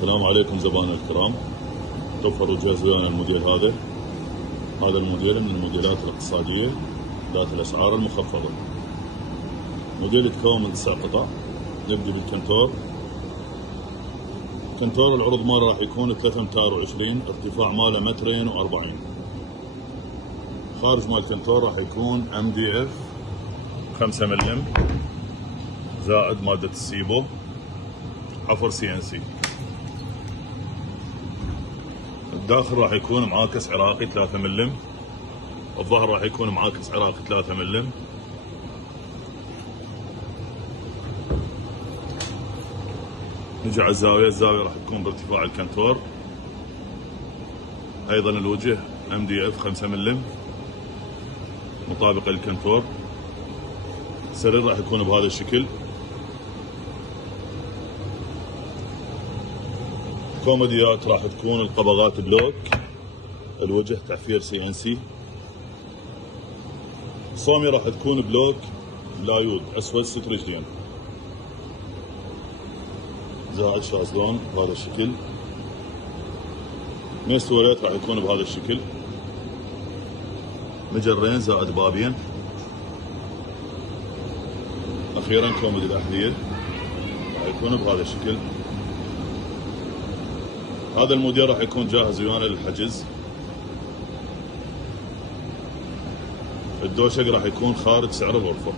السلام عليكم زبائن الكرام. توفروا جهزوا لنا الموديل هذا الموديل من الموديلات الاقتصادية ذات الأسعار المخفضة. موديل يتكون من 9 قطع. نبدأ بالكنتور. كنتور العرض ماله راح يكون 3 امتار و20، ارتفاع ماله 2.40 متر. خارج مال الكنتور راح يكون MDF 5 ملم زائد مادة السيبو، حفر CNC. الداخل راح يكون معاكس عراقي 3 ملم، الظهر راح يكون معاكس عراقي 3 ملم. نجي على الزاوية راح تكون بارتفاع الكنتور. ايضا الوجه MDF 5 ملم مطابقة للكنتور. السرير راح يكون بهذا الشكل. كوميديات راح تكون القبضات بلوك، الوجه تعفير CNC. صومي راح تكون بلوك لايود اسود 6 رجلين زائد شازلون بهذا الشكل. ميز تواليت راح يكون بهذا الشكل، مجرين زائد بابين. اخيرا كوميدي الاحذية راح يكون بهذا الشكل. هذا الموديل راح يكون جاهز ويانا للحجز. الدوشق راح يكون خارج سعر الغرفة.